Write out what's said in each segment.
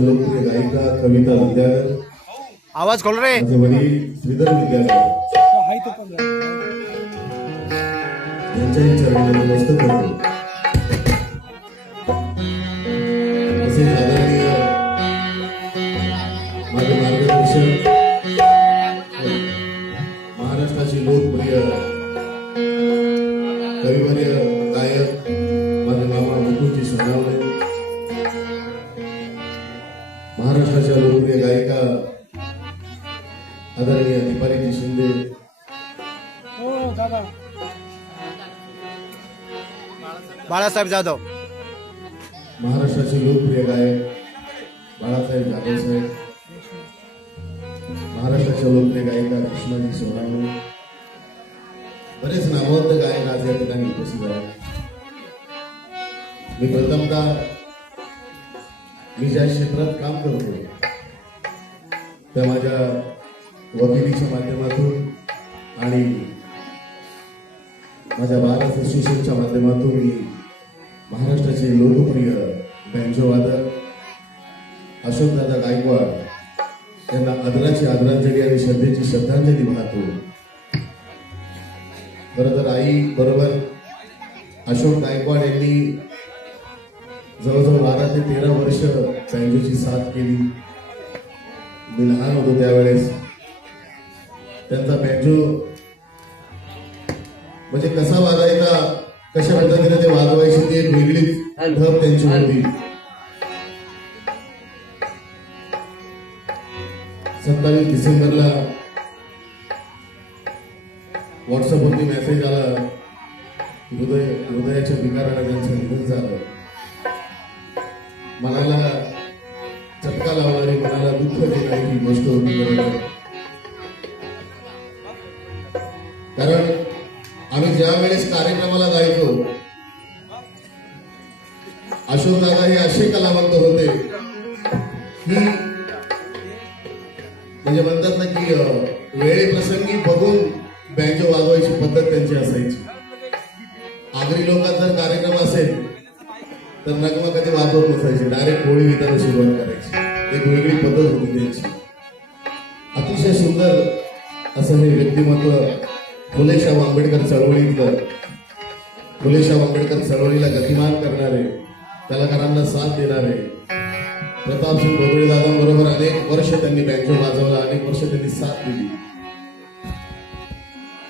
महाराष्ट्राच्या लोकप्रिय गायिका कविता विद्यागर, आवाज खोल रे, माझे वडील श्रीधर विद्यागर यांच्याही चरणी नमस्कार करतो. तसेच आदरणीय माझे मार्गदर्शक, महाराष्ट्राची लोकप्रिय कविवर्य गायक माझे मामा मुकुंदजी सोनावणे, महाराष्ट्राच्या लोकप्रिय गायिका आदरणीय दीपाली शिंदे, बाळासाहेब जाधव, महाराष्ट्राचे लोकप्रिय गायक बाळासाहेब जाधव साहेब, महाराष्ट्राच्या लोकप्रिय गायिका रेश्माजी सोनावणे, बरेच नामवंत गायक आज या ठिकाणी उपस्थित आहेत. मी प्रथमतः ज्या क्षेत्रात काम करतो त्या माझ्या वकिलीच्या माध्यमातून आणि माझ्या बार असोसिएशनच्या माध्यमातून मी महाराष्ट्राचे लोकप्रिय बँजो वादक अशोकदादा गायकवाड यांना आदराची आदरांजली आणि श्रद्धेची श्रद्धांजली वाहतो. खरं तर आई बरोबर अशोक गायकवाड यांनी जवळजवळ 12 ते 13 वर्ष बँजोची साथ केली. मी लहान होतो त्यावेळेस त्यांचा बँजो म्हणजे कसा वाजायचा, कशा पद्धतीने ते वाजवायची ती एक वेगळीच ढब त्यांची होती. 27 डिसेंबरला व्हॉट्सअपवरती मेसेज आला, हृदयाच्या विकाराने त्यांचं निधन झालं. मनाला चटका लावणारी, मनाला दुःख देणारी ही गोष्ट होती. कारण आम्ही ज्या वेळेस कार्यक्रमाला जायचो, अशोकदादा हे असे कलावंत होते की म्हणजे म्हणतात ना की वेळेप्रसंगी बघून बँजो वाजवायची पद्धत त्यांची असायची. आगरी लोकांचा जर कार्यक्रम असेल तर नगमा कधी वाजवत नसायची, डायरेक्ट होळी गीताला सुरुवात करायची. एक वेगळी पद्धत होती त्यांची. अतिशय सुंदर असं हे व्यक्तिमत्व फुलेशाह आंबेडकर चळवळीतलं, फुलेशाह आंबेडकर चळवळीला गतिमान करणारे, कलाकारांना साथ देणारे प्रतापसिंग गोगळे दादांबरोबर अनेक वर्ष त्यांनी बँजो वाजवला, अनेक वर्ष त्यांनी साथ दिली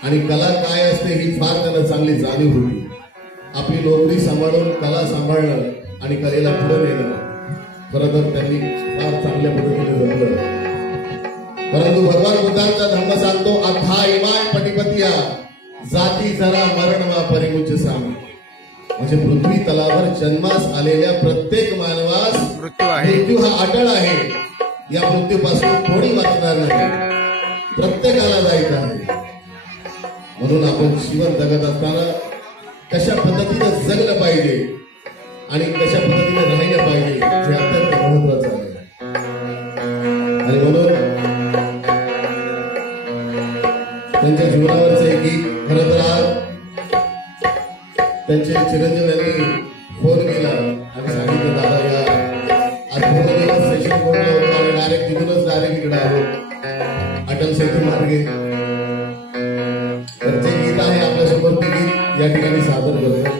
आणि कला काय असते ही फार त्यांना चांगली जाणीव होती. आपली नोकरी सांभाळून कला सांभाळणं आणि कलेला पुढे नेणं खरं तर त्यांनी फार चांगल्या पद्धतीने जमलं. परंतु भगवान बुद्धांचा धर्म सांगतो, अथा इमाय पटिपतिया जाती जरा मरण वा परिमुच सांग. म्हणजे पृथ्वी तलावर जन्मास आलेल्या प्रत्येक मानवास मृत्यू हा अटळ आहे. या मृत्यूपासून कोणी वाचणार नाही, प्रत्येकाला जायचं आहे. म्हणून आपण जीवन जगत असताना कशा पद्धतीने जगलं पाहिजे आणि कशा पद्धतीने राहिलं पाहिजे हे अत्यंत महत्वाचं आहे. आणि म्हणून त्यांच्या जीवनावरचं एक गीत खरं तर आज त्यांचे चिरंजीव यांनी फोन केला आणि सांगितलं, दादा या आज पूर्ण दिवस सेशन बोललो होतो आणि डायरेक्ट तिथूनच इकडे आलो अटल सेतू मार्गे. तर जे गीत आहे आपल्यासोबत ते गीत या ठिकाणी सादर करतो.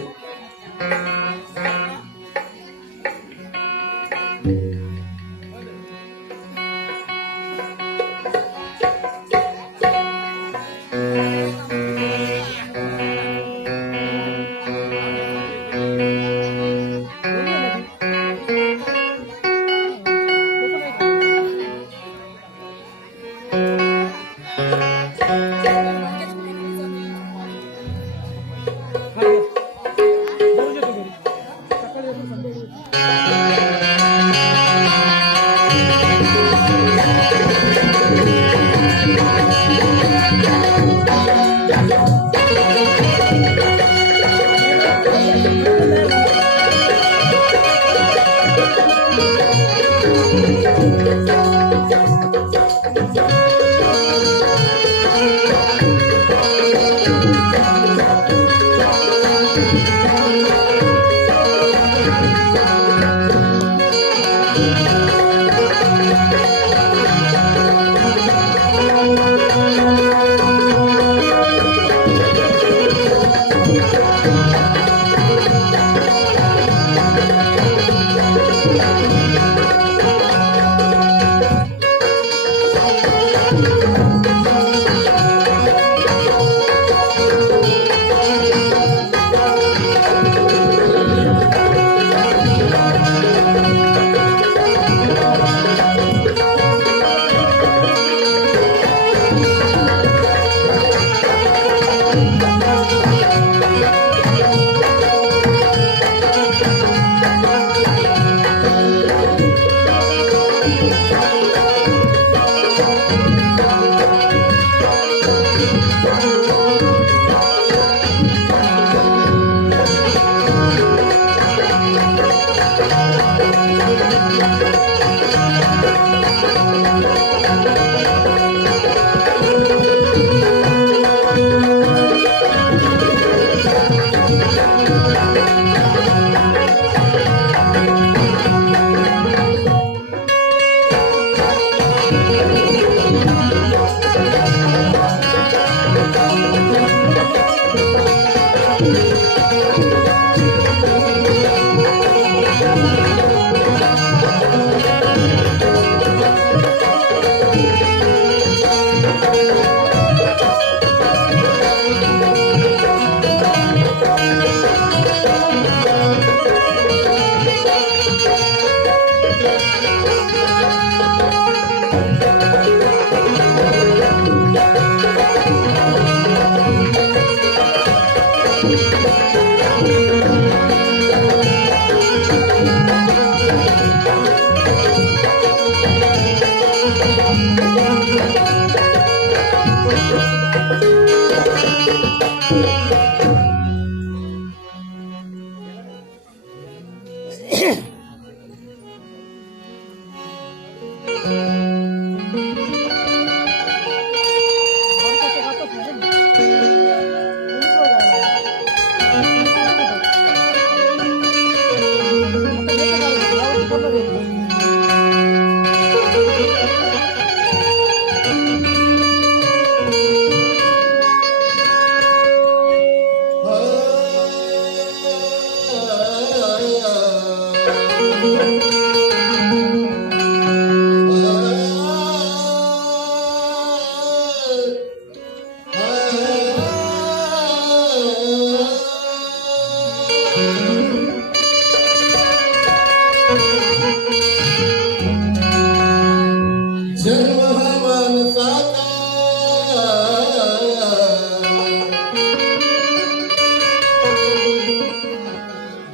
जन्म हा माणसाचा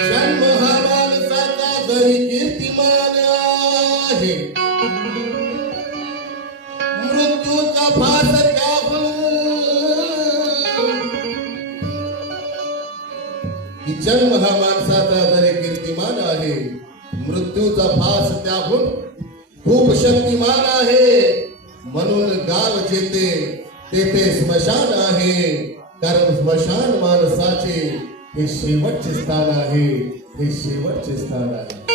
जन्म हा माणसाचा जरी कीर्तिमान आहे मृत्यूचा फास जन्म हा माणसाचा जरी कीर्तिमान आहे मृत्यूचा फास त्याहून खूप शक्तिमान आहे म्हणून गाव जेथे तेथे स्मशान आहे कारण स्मशान माणसाचे हे शेवटचे स्थान आहे हे शेवटचे स्थान आहे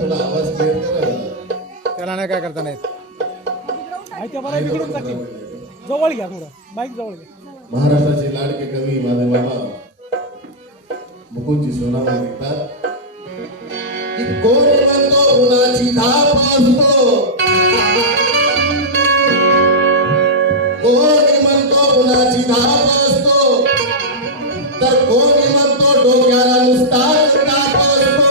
थोडा आवाज क्लिअर करा त्याला नाही काय करता नाहीत. जवळ घ्या थोडं बाईक जवळ घ्या. महाराष्ट्राचे लाडके कवी माझे बाबा मुकुंदजी सोनावणे लिखतात की कोण म्हणतो उन्हाची धाप असतो कोणी म्हणतो उन्हाची धाप असतो तर कोणी म्हणतो डोक्याला नुसताच ताप असतो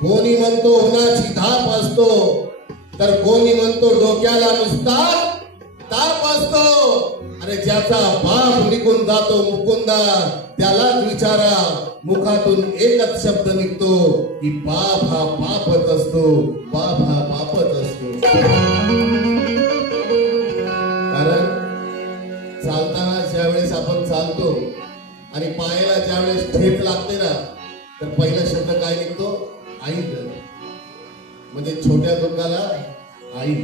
कोणी म्हणतो उन्हाची धाप असतो तर कोणी म्हणतो डोक्याला नुसताच ताप असतो अरे ज्याचा बाप निघून जातो मुकुंदा त्यालाच विचारा मुखातून एकच शब्द निघतो की पाप हा पापच असतो पाप हा पापच असतो कारण चालताना ज्यावेळेस आपण चालतो आणि पायाला ज्यावेळेस ठेच लागते ना तर पहिला शब्द काय निघतो आई म्हणजे छोट्या दुःखाला आई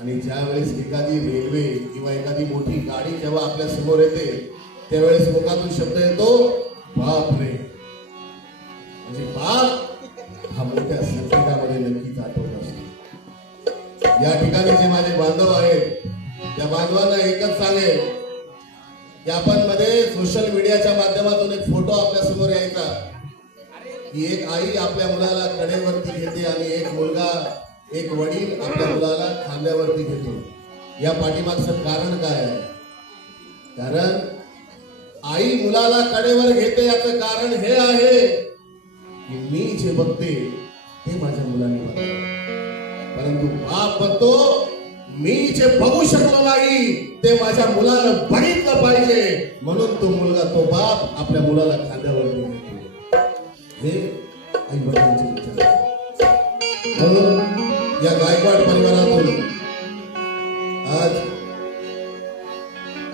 आणि ज्या वेळेस एखादी रेल्वे किंवा एखादी मोठी गाडी जेव्हा आपल्या समोर येते त्यावेळेस मुखातून शब्द येतो बाप रे म्हणजे बाप हा मोठ्या संकटामध्ये नक्कीच आठवत असतो या ठिकाणी जे माझे बांधव आहेत त्या बांधवांना एकच सांगेल की आपण मध्ये सोशल मीडियाच्या माध्यमातून एक फोटो आपल्या समोर यायचा की एक आई आपल्या मुलाला कडेवरती घेते आणि एक मुलगा एक वडील आपल्या मुलाला खांद्यावरती घेतो या पाठीमागचं कारण काय आहे कारण आई मुलाला कडेवर घेते याचं कारण हे आहे की मी जे बघते ते माझ्या मुलाने बघावं परंतु बाप बघतो मी जे बघू शकलो नाही ते माझ्या मुलानं बघितलं पाहिजे म्हणून तो मुलगा तो बाप आपल्या मुलाला खांद्यावरती घेतो हे आई वडिलांचे विचार म्हणून या गायकवाड परिवारातून आज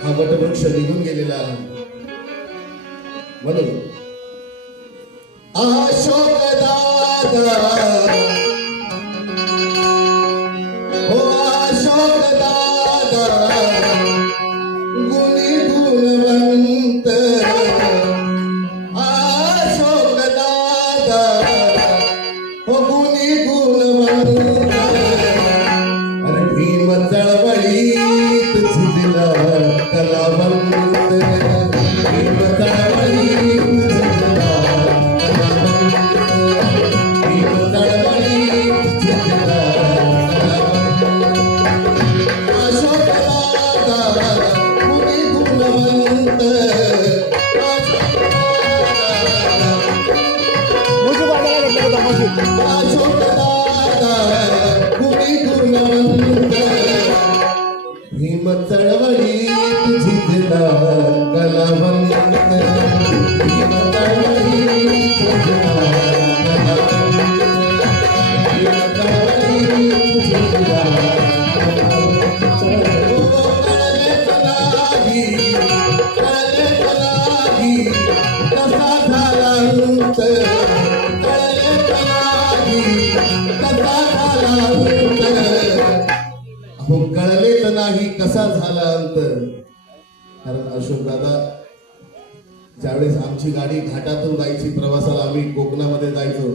हा वटवृक्ष निघून गेलेला आहे म्हणून अशोक दादा हो अशोक दादा गुणी गुणवंत अशोक दादा हो गुणी गुणवंत चळवळीत झिजला कलावंत भीम चळवळीत झिजला कलावंत भीम चळवळीत झिजला कलावंत भीम चळवळीत झिजला कलावंत भीम चळवळीत झिजला कलावंत भीम चळवळीत झिजला कळले कलाही कसा झाला अंत कळले कलाही कसा झाला अंत हो कळलेच नाही कसा झाला अंत. कारण अशोक दादा ज्यावेळेस आमची गाडी घाटातून जायची प्रवासाला आम्ही कोकणामध्ये जायचो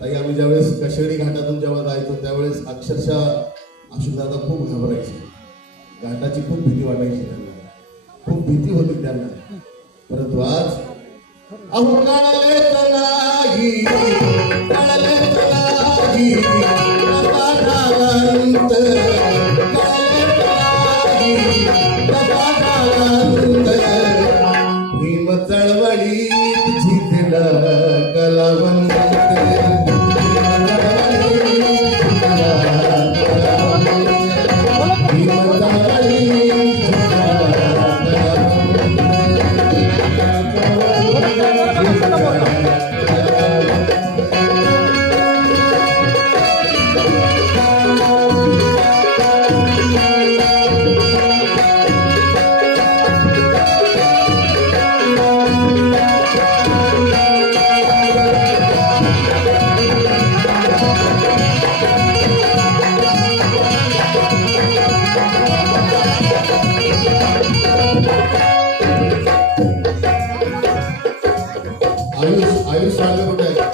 ताई आम्ही ज्यावेळेस कशेडी घाटातून जेव्हा जायचो त्यावेळेस अक्षरशः अशोक दादा खूप घाबरायचे. घाटाची खूप भीती वाटायची त्यांना खूप भीती होती त्यांना. परंतु आज अहो कळलेच नाही कळलेच नाही कसा झाला अंत भीम चळवळीत झिजला कलावंत भीम चळवळीत आयुष सागर कुठे आहे?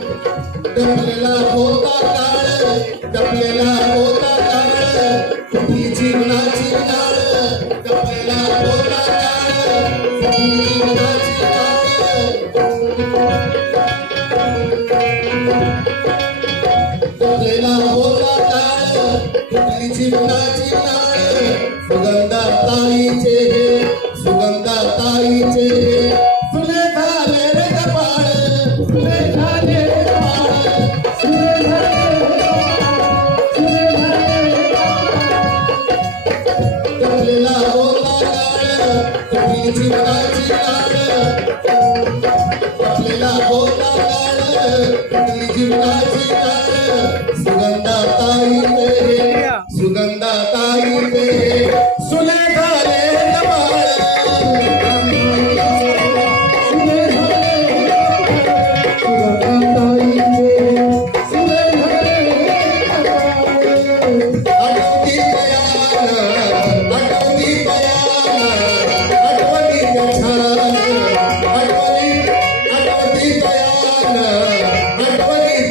डबलेला होता काळ डबलेला होता काळ कुठली जीवनाची नाळ डबलेला होता काळ कुठली जीवनाची डबलेला होता काळ कुठली जीवनाची नाळ सुगंधा ताईचे हे सुगंधा ताईचे हे फुले झाले रे कपाळ फुले झाले डबलेला होता काळ कुठली जीवनाची नाळ डबलेला होता काळ कुठली जीवनाची नाळ सुगंधा ताईचे सुगंधा ताईचे सुले झाले कपाळ सुले झाले सुगंधा ताईचे सुले झाले कपाळ आठवती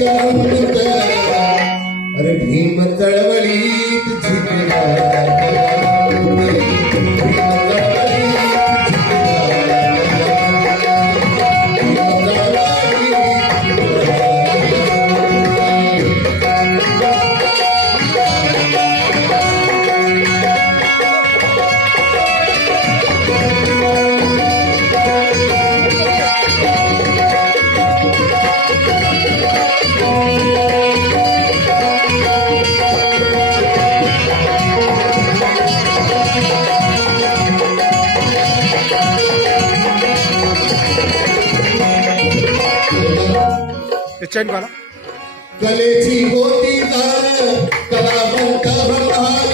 अरे भीम चळवळीत झिजला चैन वाला कलेची होती तार कलावंत भरहार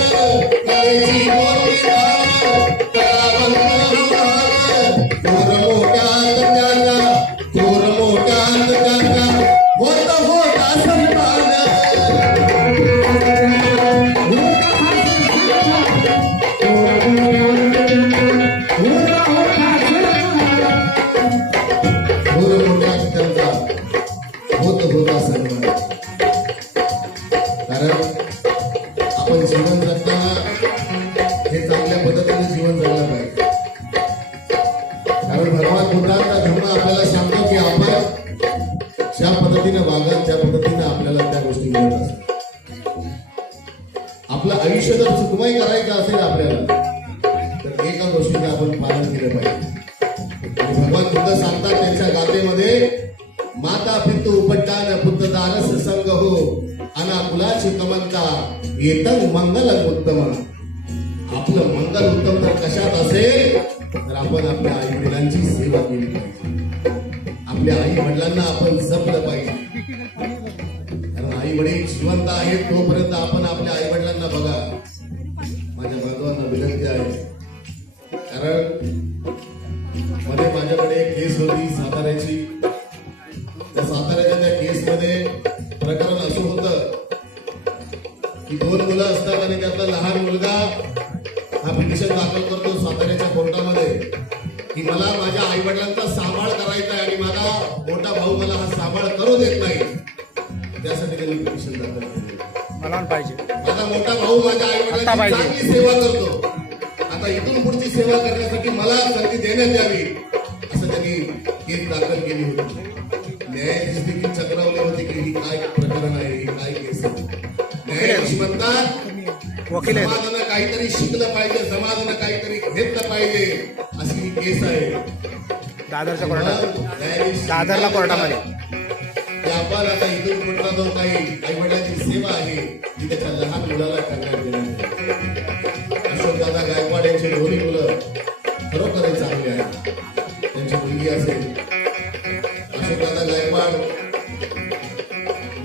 कलेची होती तार कलावंत भरहार थोर मोठ्यात त्याला थोर मोठ्यात त्याला होता होता सन्मान थोर मोठ्यात त्यांचा होत होता सन्मान. कारण आपण जीवन जगताना हे चांगल्या पद्धतीने जीवन जगलं पाहिजे. कारण भगवान बुद्धांचा धर्म आपल्याला सांगतो की आपण ज्या पद्धतीने वागाल त्या पद्धतीने आपल्याला त्या गोष्टी मिळत असतात. आपलं आयुष्य जर सुखमय करायचं असेल आपल्याला तर एका गोष्टीचं आपण पालन केलं पाहिजे. आणि भगवान बुद्ध सांगतात त्यांच्या गाथेमध्ये, माता पितू उपट्टान पुत्रदारस संग हो अनाकुलाची कमंता येतं मंगल उत्तम. आपलं मंगल उत्तम जर कशात असेल तर आपण आपल्या आई वडिलांची सेवा केली पाहिजे. आपल्या आई वडिलांना आपण जपलं पाहिजे. कारण आई वडील जिवंत आहेत तोपर्यंत आपण आपल्या आई वडिलांना बघा. माझ्या बांधवांना विनंती आहे, कारण मध्ये माझ्याकडे एक केस होती साताऱ्याची. त्या साताऱ्याच्या त्या केसमध्ये प्रकरण असं होतं की 2 मुलं असतात आणि त्यातला लहान मुलगा हा पिटिशन दाखल करतो साताऱ्याच्या कोर्टामध्ये की मला माझ्या आई वडिलांचा सांभाळ करायचा आहे आणि माझा मोठा भाऊ मला हा सांभाळ करू देत नाही. त्यासाठी त्यांनी पिटिशन दाखल केले. मला पाहिजे, माझा मोठा भाऊ माझ्या आई आता पाहिजे. वडिलांची चांगली सेवा करतो, आता इथून पुढची सेवा करण्यासाठी मला संधी देण्यात यावी असं त्यांनी केस दाखल केली होती. न्यायाधीश देखील चक्रावले होते की ही काय प्रकरण आहे, ही काय केस आहे. न्यायाधीश म्हणतात वकील आहेत. समाजानं काहीतरी शिकलं पाहिजे, समाजानं काहीतरी घेतलं पाहिजे अशी ही केस आहे. दादरच्या कोर्टात, न्यायाधीश दादरला कोर्टामध्ये की आपण आता इथून पुढचा जो काही आई वडिलांची सेवा आहे ती त्याच्या लहान मुलाला करण्यात येणार. अशोक दादा गायकवाड यांची दोन्ही मुलं खरोखरच चांगली आहेत. त्यांची मुलगी असेल अशोक दादा गायकवाड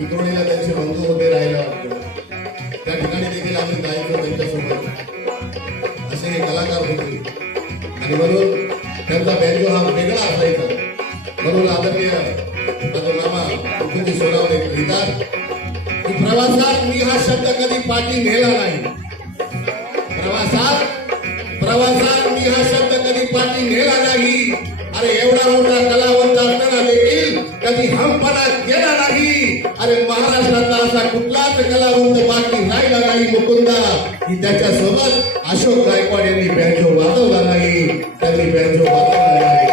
विक्रोळीला त्यांचे बंधू होते राहायला. त्या ठिकाणी देखील आम्ही जायचो त्यांच्यासोबत. असे हे कलाकार होते आणि म्हणून त्यांचा बँजो हा वेगळा असायचा. म्हणून आदरणीय मामा मुकुंदी सोनावणे लिहितात की प्रवासात मी हा शब्द कधी पाठी नेला नाही. प्रवासात मी हा शब्द कधी पाठी नेला नाही. अरे एवढा मोठा कलावंत असताना देखील कधी हमपणा केला नाही. अरे महाराष्ट्रातला असा कुठलाच कलावंत बाकी राहिला नाही मुकुंदा की त्याच्यासोबत अशोक गायकवाड यांनी बँजो वाजवला नाही, त्यांनी बँजो वाजवला नाही.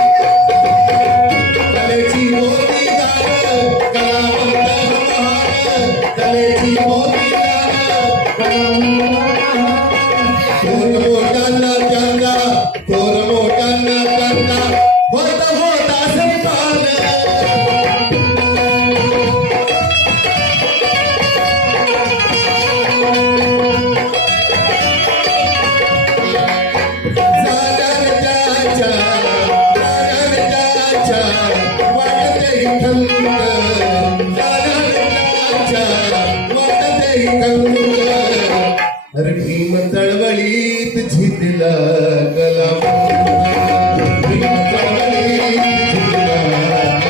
कलेची मोठी दार कलावंत महान, कलेची मोठी थोर मोठ्यांना त्यांना, थोर मोठ्यांना त्यांना होत होत सन्मान. अरे भीम चळवळीत झिजला कलावंत, भीम चळवळीत झिजला कलावंत,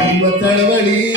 भीम चळवळीत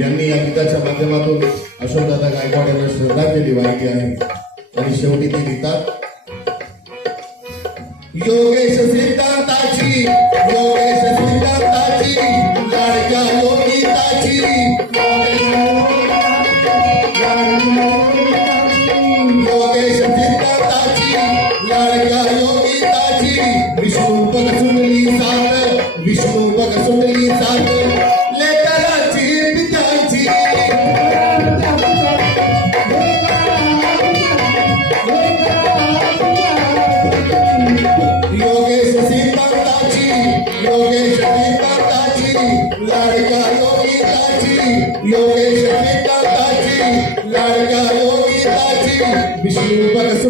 यांनी या गीताच्या माध्यमातून अशोकदादा गायकवाड यांना श्रद्धांजली वाहिली आहे. आणि शेवटी ती लिहितात, योगेश सिद्धांताची, योगेश सिद्धांताची लाडक्या योगिताची, योगेश सिद्धांताची लाडक्या योगिताची, विष्णू बघ सुंदरी साथ, विष्णू बघ सुंदरी साथ लेकराची पिताची. काळ्या योगिताची विष्णू बरस